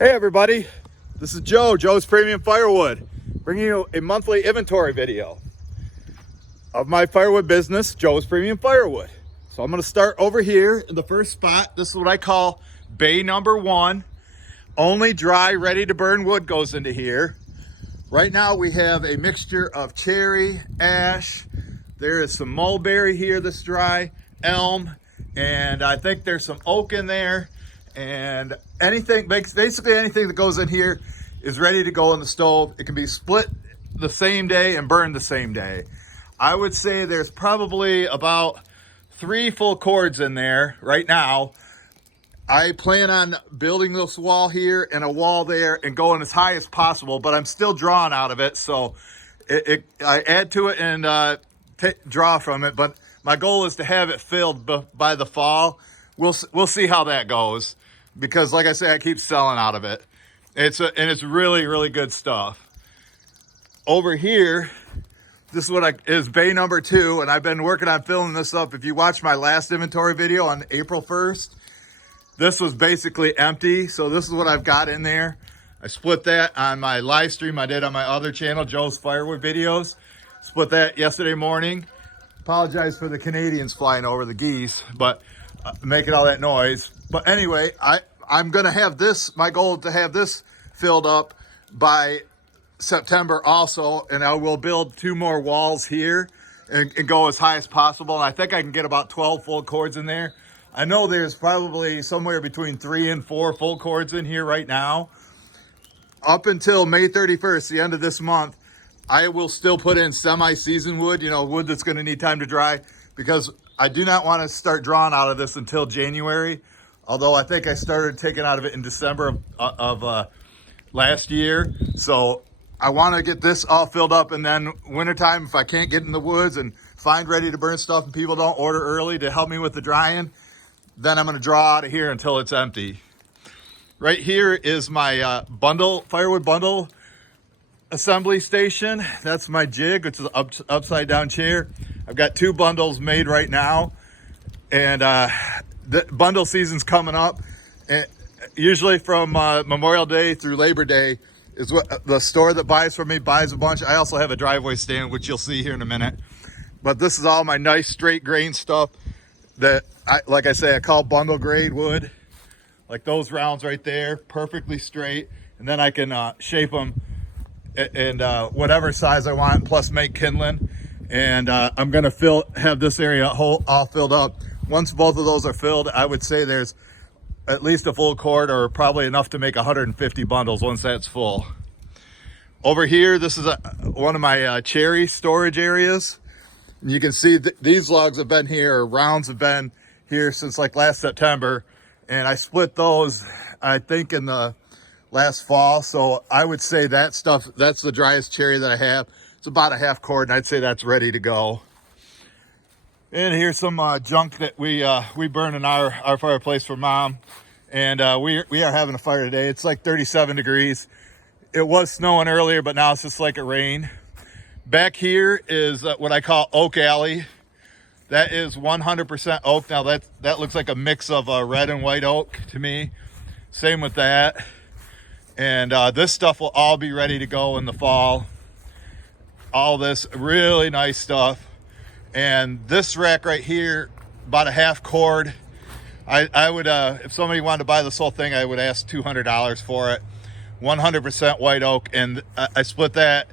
Hey everybody, this is Joe's Premium Firewood, bringing you a monthly inventory video of my firewood business, Joe's Premium Firewood. So I'm going to start over here in the first spot. This is what I call bay number 1. Only dry, ready to burn wood goes into here. Right now we have a mixture of cherry, ash, there is some mulberry here that's dry, elm, and I think there's some oak in there. And basically anything that goes in here is ready to go in the stove. It can be split the same day and burned the same day. I would say there's probably about 3 full cords in there right now. I plan on building this wall here and a wall there and going as high as possible, but I'm still drawing out of it. So I add to it and draw from it. But my goal is to have it filled by the fall. We'll see how that goes, because like I say, I keep selling out of it. It's really, really good stuff. Over here, this is is bay number 2, and I've been working on filling this up. If you watched my last inventory video on April 1st, this was basically empty. So this is what I've got in there. I split that on my live stream I did on my other channel, Joe's Firewood Videos. Split that yesterday morning. Apologize for the Canadians flying over, the geese, but making all that noise. But anyway, I'm gonna have this, my goal is to have this filled up by September also, and I will build 2 more walls here and go as high as possible. And I think I can get about 12 full cords in there. I know there's probably somewhere between 3 and 4 full cords in here right now. Up until May 31st, the end of this month, I will still put in semi-seasoned wood, wood that's gonna need time to dry, because I do not want to start drawing out of this until January. Although I think I started taking out of it in December of last year. So I want to get this all filled up, and then wintertime, if I can't get in the woods and find ready to burn stuff and people don't order early to help me with the drying, then I'm going to draw out of here until it's empty. Right here is my firewood bundle assembly station. That's my jig, which is an upside down chair. I've got 2 bundles made right now, and the bundle season's coming up. And usually from Memorial Day through Labor Day is what the store that buys from me buys a bunch. I also have a driveway stand, which you'll see here in a minute. But this is all my nice straight grain stuff that like I say, I call bundle grade wood. Like those rounds right there, perfectly straight. And then I can shape them and whatever size I want, plus make kindling. And I'm gonna have this area all filled up. Once both of those are filled, I would say there's at least a full cord, or probably enough to make 150 bundles once that's full. Over here, this is one of my cherry storage areas. You can see these logs have been here, or rounds have been here since like last September. And I split those, I think, in the last fall. So I would say that stuff, that's the driest cherry that I have. It's about a half cord, and I'd say that's ready to go. And here's some junk that we burn in our fireplace for Mom. And we are having a fire today. It's like 37 degrees. It was snowing earlier, but now it's just like it rained. Back here is what I call Oak Alley. That is 100% oak. Now that looks like a mix of red and white oak to me. Same with that. And this stuff will all be ready to go in the fall. All this really nice stuff. And this rack right here, about a half cord. I would, if somebody wanted to buy this whole thing, I would ask $200 for it. 100% white oak. And I split that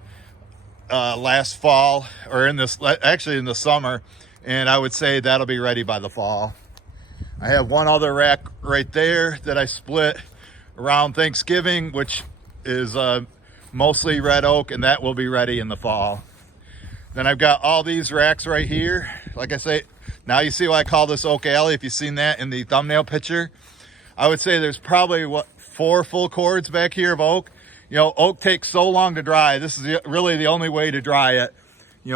last fall, or in the summer. And I would say that'll be ready by the fall. I have one other rack right there that I split around Thanksgiving, which is mostly red oak, and that will be ready in the fall. Then I've got all these racks right here. Like I say, now you see why I call this Oak Alley, if you've seen that in the thumbnail picture. I would say there's probably, 4 full cords back here of oak. Oak takes so long to dry. This is really the only way to dry it.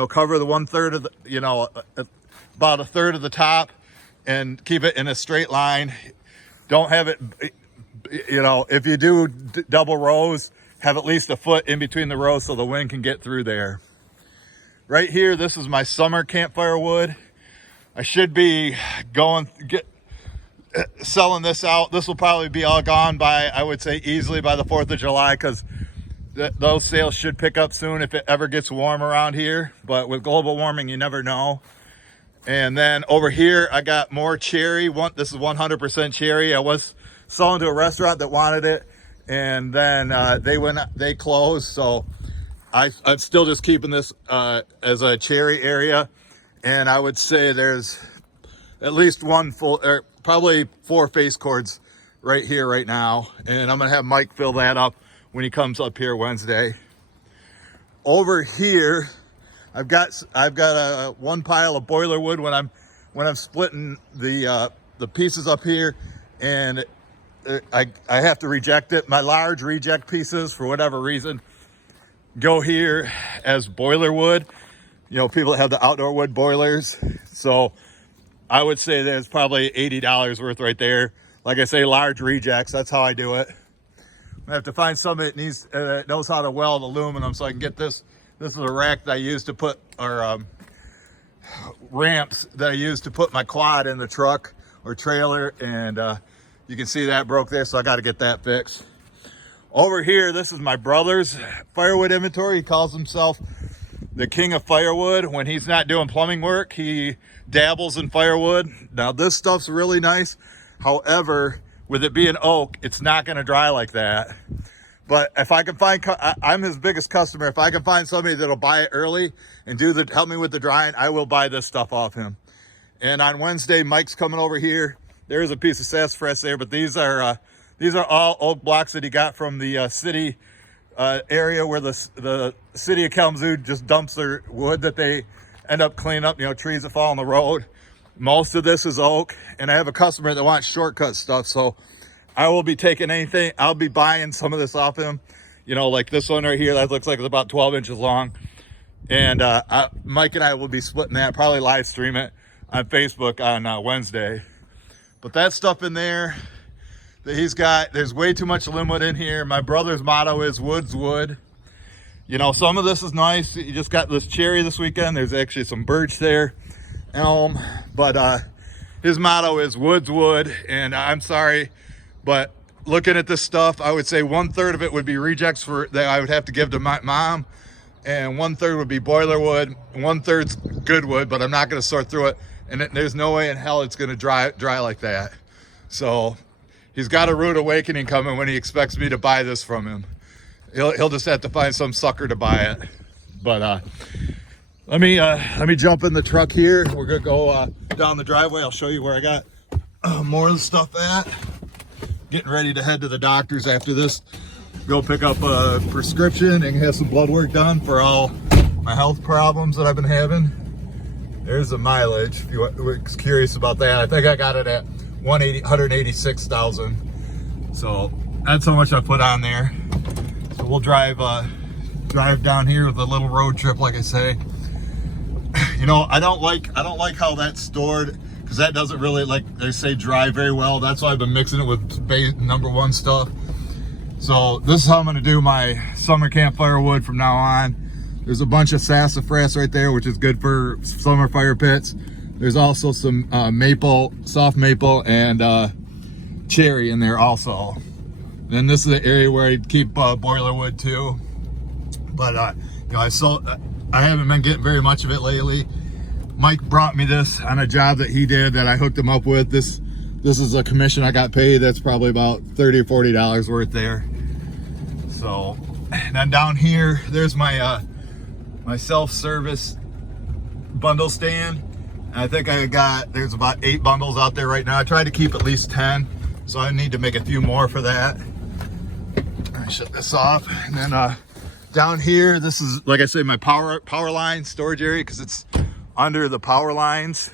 Cover the 1/3 of the, about a third of the top, and keep it in a straight line. Don't have it, if you do double rows, have at least a foot in between the rows so the wind can get through there. Right here, this is my summer campfire wood. I should be selling this out. This will probably be all gone by, I would say, easily by the 4th of July, because those sales should pick up soon if it ever gets warm around here. But with global warming, you never know. And then over here, I got more cherry. This is 100% cherry. I was selling to a restaurant that wanted it, and then they closed. So I'm still just keeping this as a cherry area. And I would say there's at least one full, or probably 4 face cords right here right now. And I'm gonna have Mike fill that up when he comes up here Wednesday. Over here, I've got one pile of boiler wood when I'm splitting the pieces up here, and I have to reject it. My large reject pieces, for whatever reason, go here as boiler wood. You know, people that have the outdoor wood boilers. So I would say there's probably $80 worth right there. Like I say, large rejects. That's how I do it. I have to find somebody that knows how to weld aluminum so I can get this. This is a rack that I use to put, or ramps that I use to put my quad in the truck or trailer. And you can see that broke there, so I got to get that fixed. Over here, this is my brother's firewood inventory. He calls himself the king of firewood. When he's not doing plumbing work, he dabbles in firewood. Now, this stuff's really nice. However, with it being oak, it's not going to dry like that. But if I can find, I'm his biggest customer. If I can find somebody that'll buy it early and help me with the drying, I will buy this stuff off him. And on Wednesday, Mike's coming over here. There's a piece of sassafras there, but these are all oak blocks that he got from the city area where the city of Kalamazoo just dumps their wood that they end up cleaning up. You know, trees that fall on the road. Most of this is oak, and I have a customer that wants shortcut stuff, so I will be taking anything. I'll be buying some of this off him. You know, like this one right here, that looks like it's about 12 inches long. And Mike and I will be splitting that, probably live stream it on Facebook on Wednesday. But that stuff in there that he's got, there's way too much linwood in here. My brother's motto is wood's wood. You know, some of this is nice. You just got this cherry this weekend. There's actually some birch there, elm. But his motto is wood's wood. And I'm sorry, but looking at this stuff, I would say 1/3 of it would be rejects that I would have to give to my mom, and 1/3 would be boiler wood, 1/3's good wood, but I'm not going to sort through it. And there's no way in hell it's going to dry like that. So he's got a rude awakening coming when he expects me to buy this from him. He'll just have to find some sucker to buy it. But let me jump in the truck here. We're gonna go down the driveway. I'll show you where I got more of the stuff at. Getting ready to head to the doctor's after this. Go pick up a prescription and have some blood work done for all my health problems that I've been having. There's the mileage, if you were curious about that. I think I got it at 186,000. So that's how much I put on there. So we'll drive down here with a little road trip, like I say. You know, I don't like how that's stored, because that doesn't really, like they say, dry very well. That's why I've been mixing it with base #1 stuff. So this is how I'm going to do my summer camp firewood from now on. There's a bunch of sassafras right there, which is good for summer fire pits. There's also some maple, soft maple, and cherry in there also. Then this is the area where I keep boiler wood too. But you know, I haven't been getting very much of it lately. Mike brought me this on a job that he did that I hooked him up with. This is a commission I got paid. That's probably about $30 or $40 worth there. So, and then down here, there's my my self-service bundle stand. And I think there's about 8 bundles out there right now. I tried to keep at least 10, so I need to make a few more for that. I shut this off, and then down here, this is, like I say, my power line storage area, because it's under the power lines.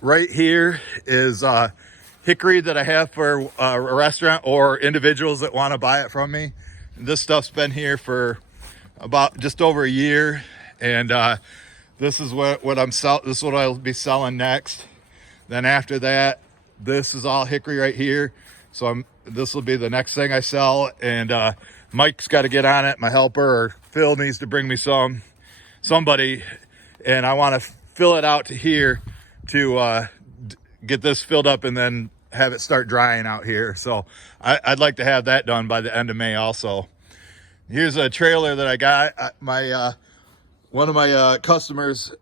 Right here is hickory that I have for a restaurant or individuals that want to buy it from me. And this stuff's been here for about just over a year, and this is what I'm selling. This is what I'll be selling next. Then after that, this is all hickory right here. So this will be the next thing I sell. And Mike's got to get on it. My helper, or Phil, needs to bring me somebody, and I want to fill it out to here to get this filled up, and then have it start drying out here. So I'd like to have that done by the end of May also. Here's a trailer that I got. One of my customers,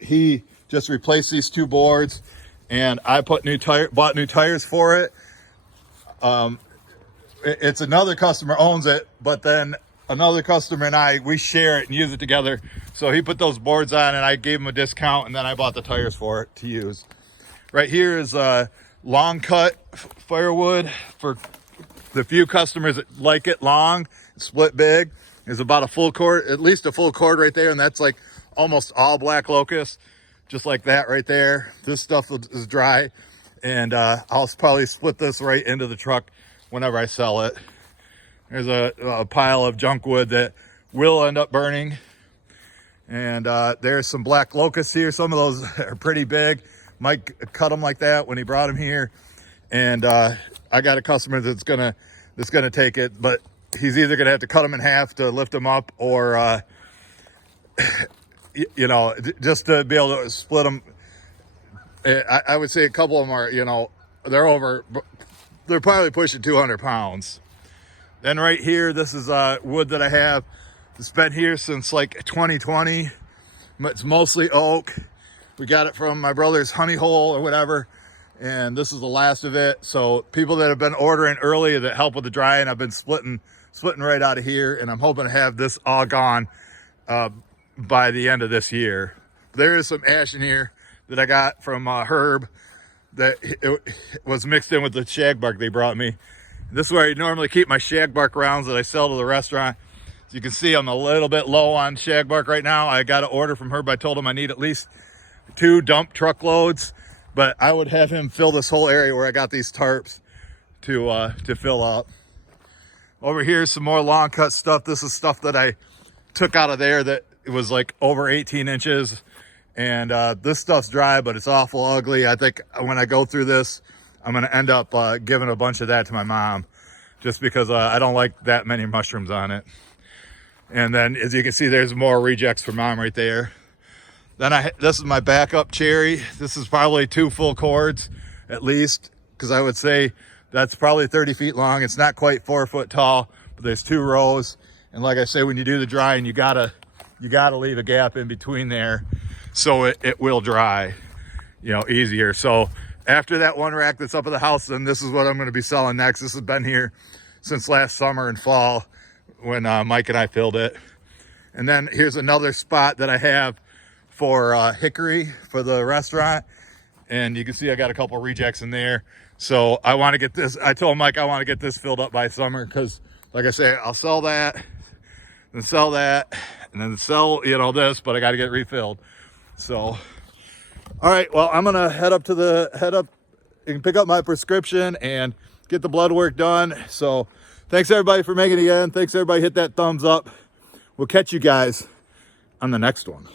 he just replaced these two boards, and I bought new tires for it. It's another customer owns it, but then another customer and we share it and use it together. So he put those boards on, and I gave him a discount, and then I bought the tires for it to use. Right here is long cut firewood for the few customers that like it long, split big. There's about a full cord, at least a full cord right there, and that's like almost all black locust, just like that right there. This stuff is dry, and I'll probably split this right into the truck whenever I sell it. There's a pile of junk wood that will end up burning, and there's some black locusts here. Some of those are pretty big. Mike cut them like that when he brought them here, and I got a customer that's gonna take it, but he's either gonna have to cut them in half to lift them up, or you know, just to be able to split them. I would say a couple of them are, you know, they're probably pushing 200 pounds. Then right here, this is wood that I have. It's been here since like 2020. It's mostly oak. We got it from my brother's honey hole or whatever, and this is the last of it. So people that have been ordering early that help with the drying, I've been splitting right out of here, and I'm hoping to have this all gone by the end of this year. There is some ash in here that I got from Herb that it was mixed in with the shag bark they brought me. This is where I normally keep my shag bark rounds that I sell to the restaurant. As you can see, I'm a little bit low on shag bark right now. I got an order from Herb. I told him I need at least 2 dump truckloads, but I would have him fill this whole area where I got these tarps to fill up. Over here, some more long cut stuff. This is stuff that I took out of there that it was like over 18 inches. And this stuff's dry, but it's awful ugly. I think when I go through this, I'm going to end up giving a bunch of that to my mom, just because I don't like that many mushrooms on it. And then, as you can see, there's more rejects for mom right there. Then this is my backup cherry. This is probably 2 full cords at least, because I would say that's probably 30 feet long. It's not quite 4 foot tall, but there's 2 rows. And like I say, when you do the drying, you gotta leave a gap in between there, so it will dry, you know, easier. So after that one rack that's up at the house, then this is what I'm going to be selling next. This has been here since last summer and fall when Mike and I filled it. And then here's another spot that I have for hickory for the restaurant, and you can see I got a couple rejects in there. So I want to get this, I told Mike I want to get this filled up by summer, because like I say, I'll sell that and sell that and then sell, you know, this, but I got to get refilled. So all right, well, I'm gonna head up and pick up my prescription and get the blood work done. So thanks everybody for making it in. Thanks everybody, hit that thumbs up. We'll catch you guys on the next one.